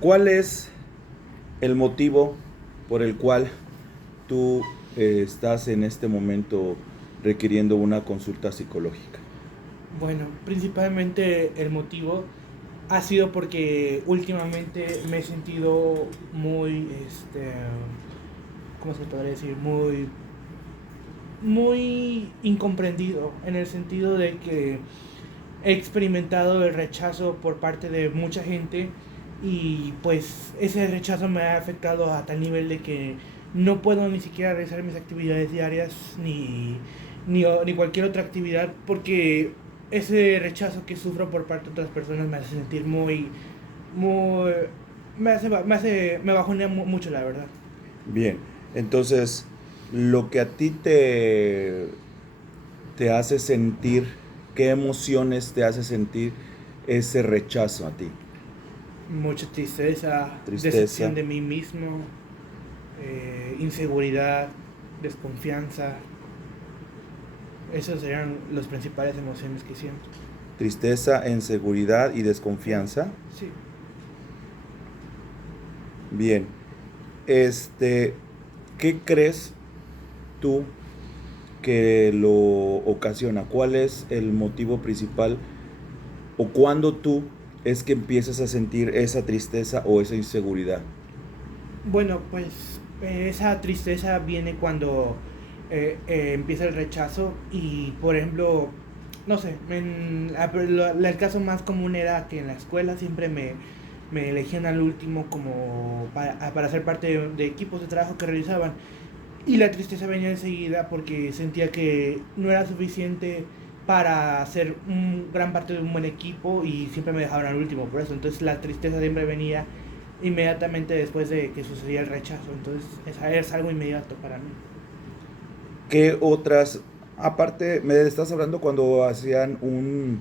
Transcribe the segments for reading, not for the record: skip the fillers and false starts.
¿Cuál es el motivo por el cual tú estás en este momento requiriendo una consulta psicológica? Bueno, principalmente el motivo ha sido porque últimamente me he sentido muy, ¿cómo se podría decir? Muy incomprendido en el sentido de que he experimentado el rechazo por parte de mucha gente y pues ese rechazo me ha afectado a tal nivel de que no puedo ni siquiera realizar mis actividades diarias ni cualquier otra actividad porque ese rechazo que sufro por parte de otras personas me hace sentir muy, me bajonea mucho, la verdad. Bien, entonces lo que a ti te hace sentir, ¿qué emociones te hace sentir ese rechazo a ti? Mucha tristeza, decepción Tristeza. de mí mismo, inseguridad, desconfianza. Esas serían las principales emociones que siento. Tristeza, inseguridad y desconfianza. Sí. Bien, este, ¿qué crees tú que lo ocasiona? ¿Cuál es el motivo principal o cuándo tú es que empiezas a sentir esa tristeza o esa inseguridad? Bueno, pues esa tristeza viene cuando empieza el rechazo y, por ejemplo, no sé, el caso más común era que en la escuela siempre me elegían al último como para ser parte de equipos de trabajo que realizaban. Y la tristeza venía enseguida porque sentía que no era suficiente para ser gran parte de un buen equipo y siempre me dejaban al último por eso. Entonces la tristeza siempre venía inmediatamente después de que sucedía el rechazo. Entonces esa es algo inmediato para mí. ¿Qué otras, aparte, me estás hablando cuando hacían un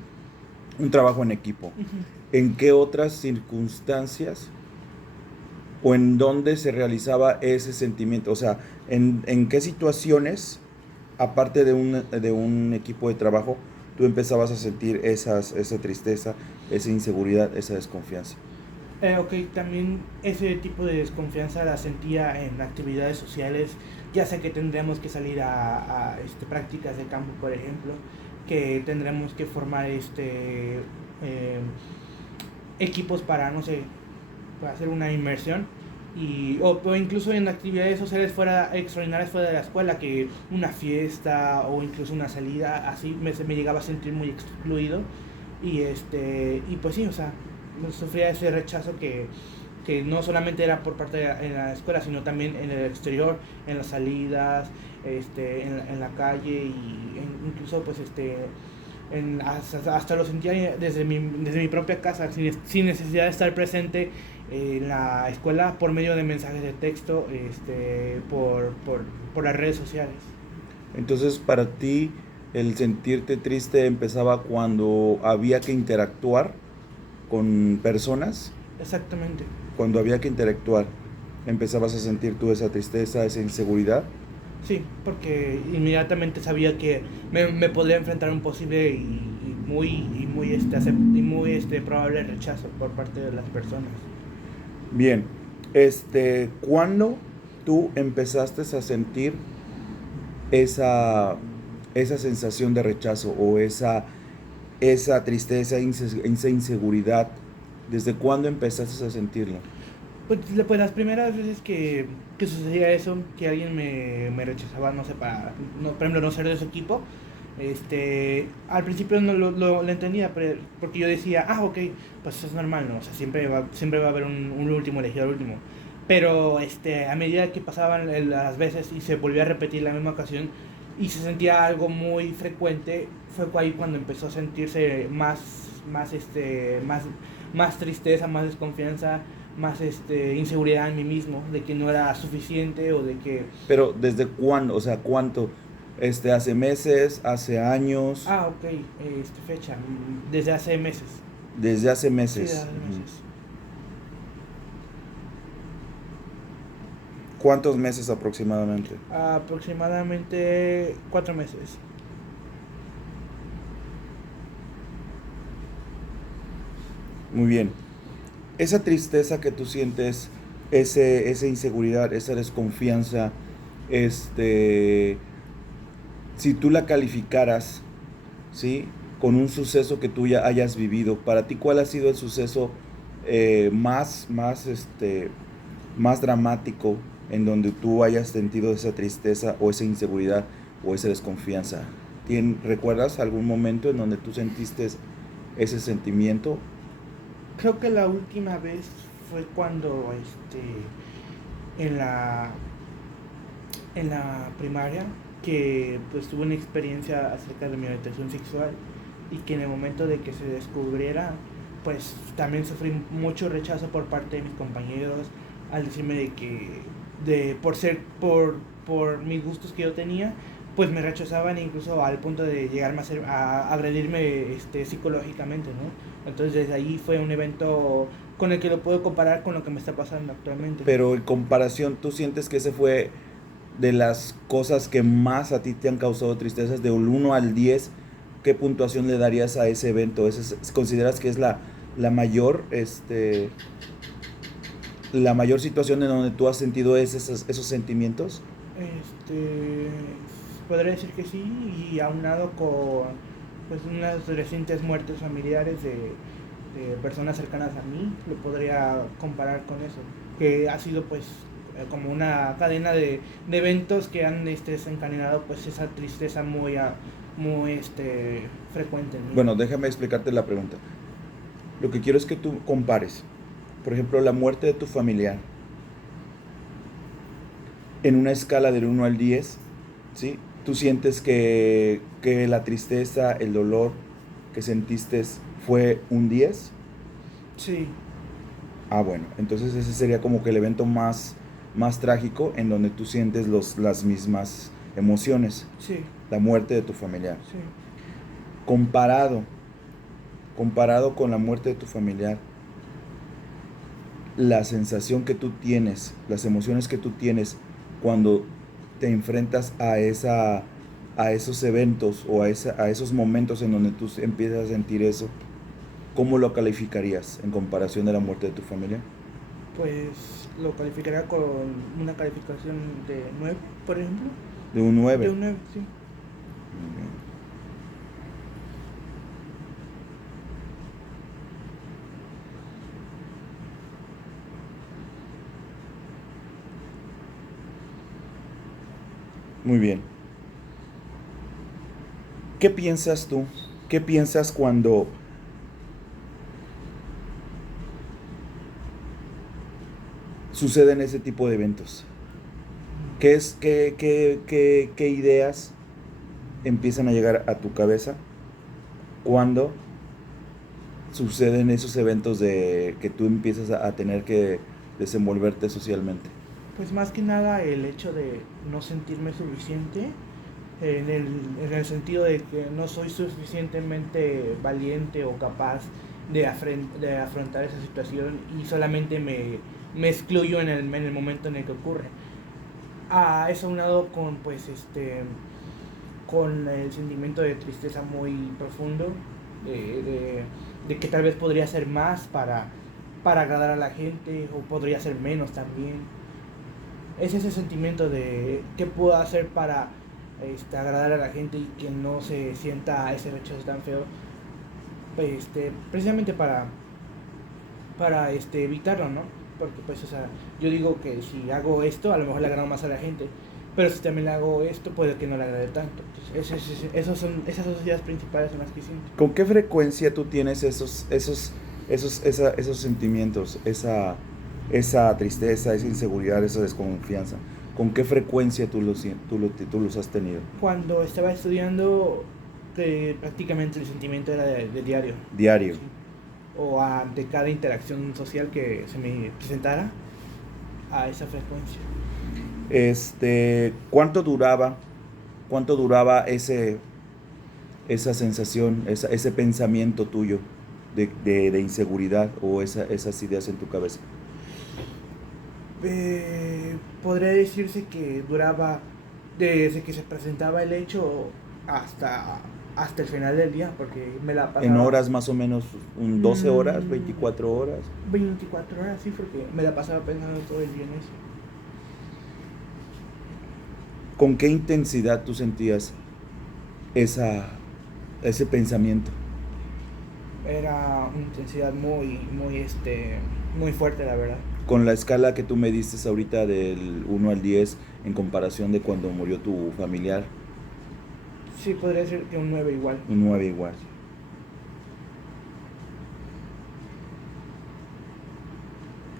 trabajo en equipo, Uh-huh. ¿en qué otras circunstancias o en dónde se realizaba ese sentimiento? O sea, en qué situaciones, aparte de un equipo de trabajo, tú empezabas a sentir esa tristeza, esa inseguridad, esa desconfianza? Ok, también ese tipo de desconfianza la sentía en actividades sociales, ya sea que tendríamos que salir prácticas de campo, por ejemplo, que tendremos que formar eh, equipos para, no sé, para hacer una inmersión. O incluso en actividades sociales fuera extraordinarias fuera de la escuela, que una fiesta o incluso una salida, así me llegaba a sentir muy excluido. Y pues sí, o sea, sufría ese rechazo que no solamente era por parte en la escuela, sino también en el exterior, en las salidas, en la calle incluso pues hasta lo sentía desde mi propia casa, sin necesidad de estar presente en la escuela por medio de mensajes de texto, por las redes sociales. Entonces, para ti, el sentirte triste empezaba cuando había que interactuar con personas, Exactamente. cuando había que interactuar, empezabas a sentir tú esa tristeza, esa inseguridad. Sí, porque inmediatamente sabía que me podría enfrentar a un posible y muy probable rechazo por parte de las personas. Bien, ¿cuándo tú empezaste a sentir esa, esa sensación de rechazo o esa tristeza, esa inseguridad? ¿Desde cuándo empezaste a sentirlo? Pues las primeras veces que sucedía eso, que alguien me rechazaba, no sé, por ejemplo, no ser de su equipo, al principio no lo entendía, porque yo decía, ok, pues eso es normal, ¿no? O sea, siempre va a haber un último elegido al último. Pero a medida que pasaban las veces y se volvía a repetir la misma ocasión y se sentía algo muy frecuente, fue ahí cuando empezó a sentirse más tristeza, más desconfianza, más inseguridad en mí mismo, de que no era suficiente o de que... Pero ¿desde cuándo? O sea, ¿cuánto? ¿Hace meses? ¿Hace años? Ok, fecha, desde hace meses. Desde hace Sí, desde meses. hace Ujú. meses. ¿Cuántos meses aproximadamente? Aproximadamente 4 meses. Muy bien. esa tristeza que tú sientes, esa inseguridad, esa desconfianza, este, si tú la calificaras, ¿sí? Con un suceso que tú ya hayas vivido, para ti, ¿cuál ha sido el suceso más dramático en donde tú hayas sentido esa tristeza o esa inseguridad o esa desconfianza? ¿Recuerdas algún momento en donde tú sentiste ese sentimiento? Creo que la última vez fue cuando en la en la primaria, que pues tuve una experiencia acerca de mi orientación sexual y que en el momento de que se descubriera, pues también sufrí mucho rechazo por parte de mis compañeros al decirme de que por mis gustos que yo tenía, pues me rechazaban incluso al punto de llegarme a agredirme psicológicamente, ¿no? Entonces desde ahí fue un evento con el que lo puedo comparar con lo que me está pasando actualmente. Pero en comparación, ¿tú sientes que ese fue de las cosas que más a ti te han causado tristezas? De un 1 al 10, ¿qué puntuación le darías a ese evento? ¿Consideras que es la mayor, la mayor situación en donde tú has sentido esos sentimientos? Este, Podría decir que sí, y aunado con pues unas recientes muertes familiares de personas cercanas a mí, lo podría comparar con eso, que ha sido pues como una cadena de eventos que han desencadenado pues esa tristeza muy frecuente en mí. Bueno, déjame explicarte la pregunta. Lo que quiero es que tú compares, por ejemplo, la muerte de tu familiar en una escala del 1 al 10, ¿sí? ¿Tú sientes que la tristeza, el dolor que sentiste fue un 10? Sí, Ah, bueno, entonces ese sería como que el evento más trágico en donde tú sientes las mismas emociones, sí, la muerte de tu familiar. sí. Comparado con la muerte de tu familiar, la sensación que tú tienes, las emociones que tú tienes cuando te enfrentas a esos eventos o a esos momentos en donde tú empiezas a sentir eso, ¿cómo lo calificarías en comparación de la muerte de tu familia? Pues lo calificaría con una calificación de 9 por ejemplo. De un De 9. un 9 sí. Muy bien. Muy bien. ¿Qué piensas tú? ¿Qué piensas cuando suceden ese tipo de eventos? ¿Qué ideas empiezan a llegar a tu cabeza cuando suceden esos eventos de que tú empiezas a tener que desenvolverte socialmente? Pues más que nada el hecho de no sentirme suficiente, en el sentido de que no soy suficientemente valiente o capaz de afrontar esa situación y solamente me excluyo en el momento en el que ocurre. A eso aunado con con el sentimiento de tristeza muy profundo, de, de, de que tal vez podría hacer más para agradar a la gente o podría hacer menos también. Es ese sentimiento de qué puedo hacer para agradar a la gente y que no se sienta ese rechazo tan feo, precisamente para evitarlo, ¿no? Porque pues, o sea, yo digo que si hago esto, a lo mejor le agrado más a la gente, pero si también le hago esto, puede que no le agrade tanto. Entonces, esas son las ideas principales en las que siento. ¿Con qué frecuencia tú tienes esos sentimientos, esa tristeza, esa inseguridad, esa desconfianza? ¿Con qué frecuencia tú los has tenido? Cuando estaba estudiando, prácticamente el sentimiento era de diario. Diario. Sí. O ante cada interacción social que se me presentara a esa frecuencia. ¿Cuánto duraba esa sensación, ese pensamiento tuyo de inseguridad o esas ideas en tu cabeza? Podría decirse que duraba desde que se presentaba el hecho hasta hasta el final del día, porque me la pasaba... En horas más o menos, 12 horas, Mm, 24 horas. 24 horas, sí, porque me la pasaba pensando todo el día en eso. ¿Con qué intensidad tú sentías ese pensamiento? Era una intensidad muy fuerte, la verdad. Con la escala que tú me diste ahorita del 1 al 10 en comparación de cuando murió tu familiar, Sí, podría ser que un 9 igual. un 9 igual.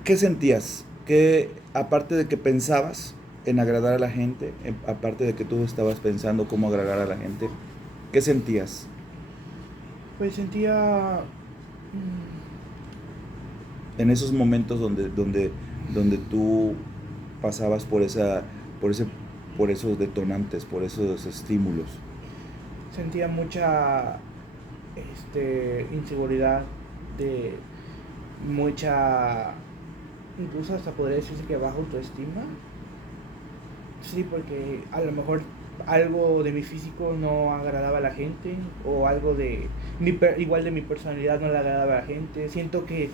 ¿Qué sentías? ¿Qué, aparte de que pensabas en agradar a la gente, aparte de que tú estabas pensando cómo agradar a la gente, qué sentías? Pues sentía... En esos momentos donde tú pasabas por por ese, por esos detonantes, por esos estímulos. sentía mucha inseguridad, de mucha, incluso hasta podría decirse que baja autoestima. Sí, porque a lo mejor algo de mi físico no agradaba a la gente, o algo de igual de mi personalidad no le agradaba a la gente. Siento que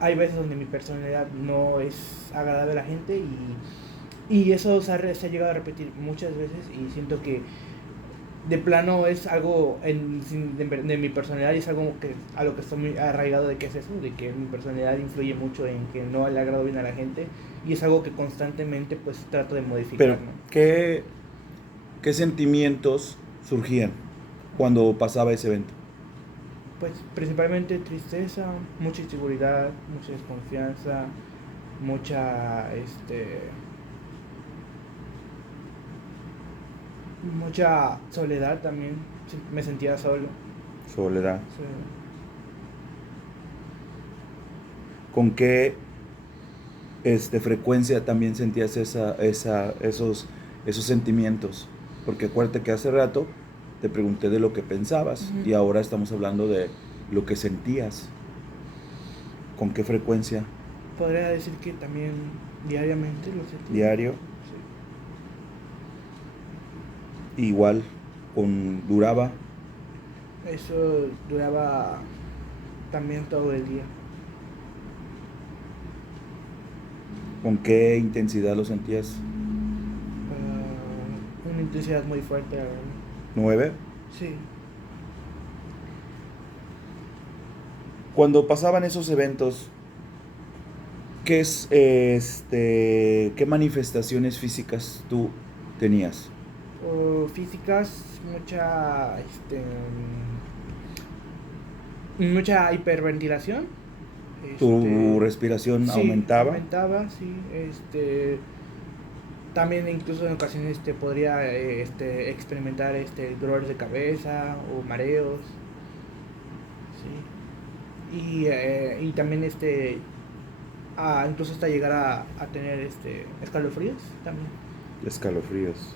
hay veces donde mi personalidad no es agradable a la gente, y eso se ha llegado a repetir muchas veces, y siento que de plano es algo de mi personalidad, y es algo que a lo que estoy muy arraigado, de que es eso, de que mi personalidad influye mucho en que no le agrado bien a la gente, y es algo que constantemente pues trato de modificar, Pero, ¿no? ¿qué sentimientos surgían cuando pasaba ese evento? Pues principalmente tristeza, mucha inseguridad, mucha desconfianza, mucha mucha soledad también. Sí, me sentía solo. Soledad. Sí. ¿Con qué frecuencia también sentías esos sentimientos? Porque acuérdate que hace rato te pregunté de lo que pensabas y Ujú. ahora estamos hablando de lo que sentías. ¿Con qué frecuencia? Podría decir que también diariamente lo sentía. Diario. Sí. Igual, duraba. Eso duraba también todo el día. ¿Con qué intensidad lo sentías? Una intensidad muy fuerte, la verdad. 9. Sí. Cuando pasaban esos eventos, ¿qué manifestaciones físicas tú tenías? Físicas, mucha hiperventilación. ¿Tu respiración Sí, aumentaba? aumentaba, sí. También incluso en ocasiones podría experimentar dolores de cabeza o mareos, sí. Y también incluso hasta llegar a tener escalofríos también. Escalofríos.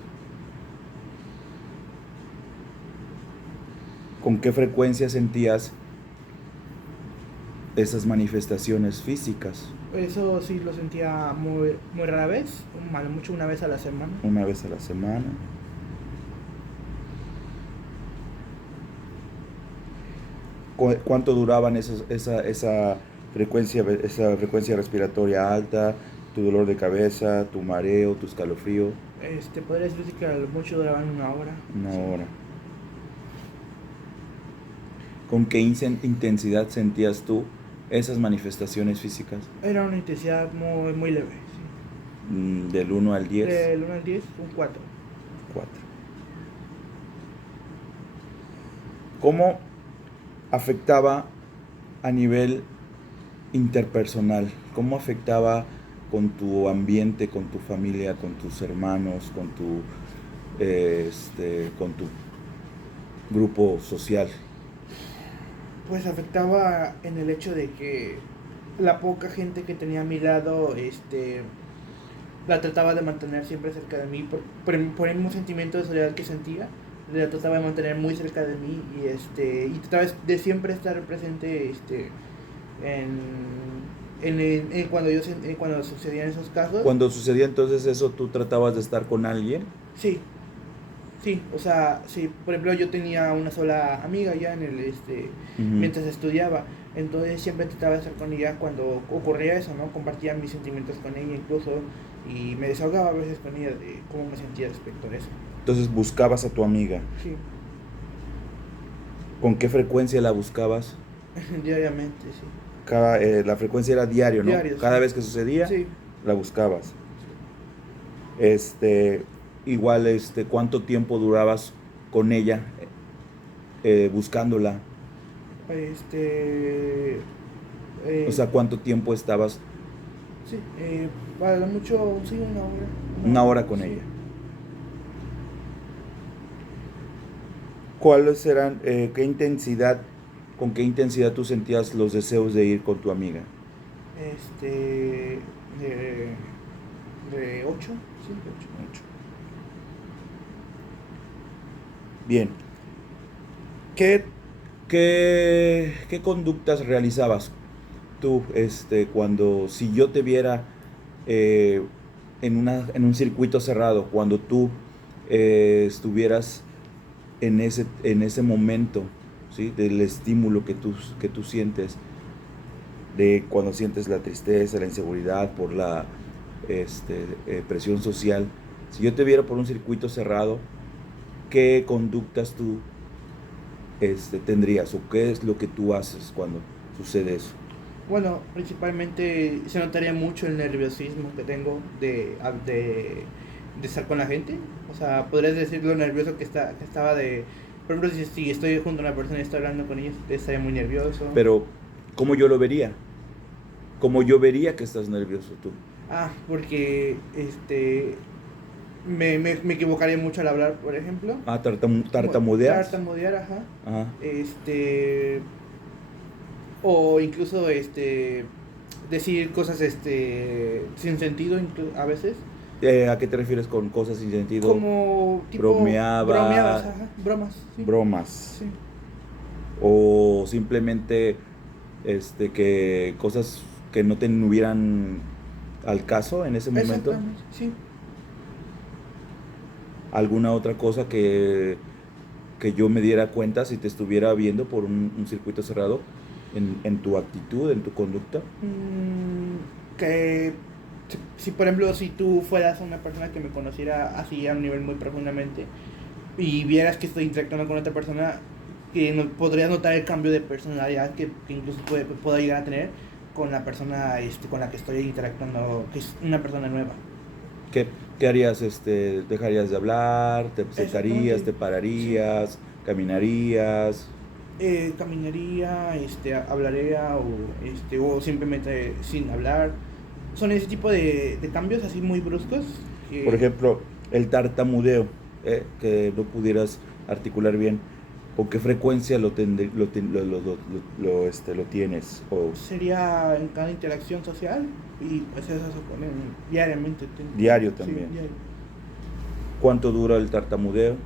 ¿Con qué frecuencia sentías esas manifestaciones físicas? Eso sí lo sentía muy rara vez, mucho una vez a la semana. Una vez a la semana. ¿Cuánto duraban esa frecuencia respiratoria alta, tu dolor de cabeza, tu mareo, tu escalofrío? Podría decirse que a lo mucho duraban una hora. Una Sí. hora. ¿Con qué intensidad sentías tú esas manifestaciones físicas? Era una intensidad muy leve, sí. Del 1 al 10. Del 1 al 10, un 4. 4. ¿Cómo afectaba a nivel interpersonal? ¿Cómo afectaba con tu ambiente, con tu familia, con tus hermanos, con tu grupo social? Pues afectaba en el hecho de que la poca gente que tenía a mi lado, la trataba de mantener siempre cerca de mí, por el mismo sentimiento de soledad que sentía. La trataba de mantener muy cerca de mí, y trataba de siempre estar presente cuando sucedían esos casos. Cuando sucedía entonces eso, ¿tú tratabas de estar con alguien? Sí, Sí, o sea, sí, por ejemplo, yo tenía una sola amiga ya en el, Ujú. mientras estudiaba, entonces siempre trataba de estar con ella cuando ocurría eso, ¿no? Compartía mis sentimientos con ella incluso y me desahogaba a veces con ella de cómo me sentía respecto a eso. Entonces buscabas a tu amiga. Sí, ¿Con qué frecuencia la buscabas? diariamente, sí. La frecuencia era diario, ¿no? Diario, sí. Cada vez que sucedía, Sí, la buscabas. sí. Este, igual, ¿cuánto tiempo durabas con ella buscándola? Este, O eh, sea, ¿cuánto tiempo estabas? sí, para lo mucho, sí, una Una hora, hora con sí. ella. ¿Cuáles eran, con qué intensidad tú sentías los deseos de ir con tu amiga? Este, de, de 8, sí, de 8. Mucho. Bien. ¿Qué, qué conductas realizabas tú, cuando, si yo te viera eh, en un circuito cerrado, cuando tú estuvieras en ese momento, ¿sí? Del estímulo que tú sientes, de cuando sientes la tristeza, la inseguridad por la presión social? Si yo te viera por un circuito cerrado, ¿qué conductas tú tendrías o qué es lo que tú haces cuando sucede eso? Bueno, principalmente se notaría mucho el nerviosismo que tengo de estar con la gente. O sea, podrías decir lo nervioso que estaba de... Por ejemplo, si estoy junto a una persona y estoy hablando con ellos, estaría muy nervioso. Pero, ¿cómo yo lo vería? ¿Cómo yo vería que estás nervioso tú? Ah, porque me equivocaría mucho al hablar, por ejemplo. Ah, Como tartamudeas. tartamudear, ajá. Ajá. Este... O incluso decir cosas sin sentido a veces. ¿A qué te refieres con cosas sin sentido? Como tipo bromeadas, Bromeaba, ajá, bromas, sí. bromas. Sí, O simplemente que cosas que no te hubieran al caso en ese momento. exactamente, sí. ¿Alguna otra cosa que yo me diera cuenta si te estuviera viendo por un circuito cerrado en tu actitud, en tu conducta? Que si, por ejemplo, si tú fueras una persona que me conociera así a un nivel muy profundamente y vieras que estoy interactuando con otra persona, que no, podrías notar el cambio de personalidad que incluso pueda llegar a tener con la persona con la que estoy interactuando, que es una persona nueva. ¿Qué, qué harías? ¿Dejarías de hablar? ¿Te sentarías? Exactamente, ¿Te sí. pararías? ¿Caminarías? Caminaría, hablaría o simplemente sin hablar. Son ese tipo de cambios así muy bruscos Por que ejemplo, el tartamudeo, que no pudieras articular bien. ¿Con qué frecuencia lo tienes? O sería en cada interacción social y pues eso diariamente. diario Sí, también. diario. ¿Cuánto dura el tartamudeo?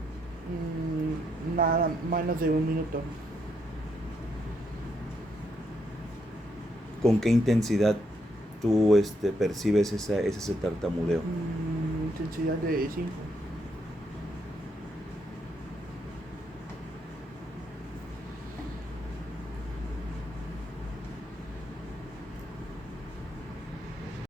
Nada, menos de un minuto. ¿Con qué intensidad tú percibes ese tartamudeo? Intensidad de 5.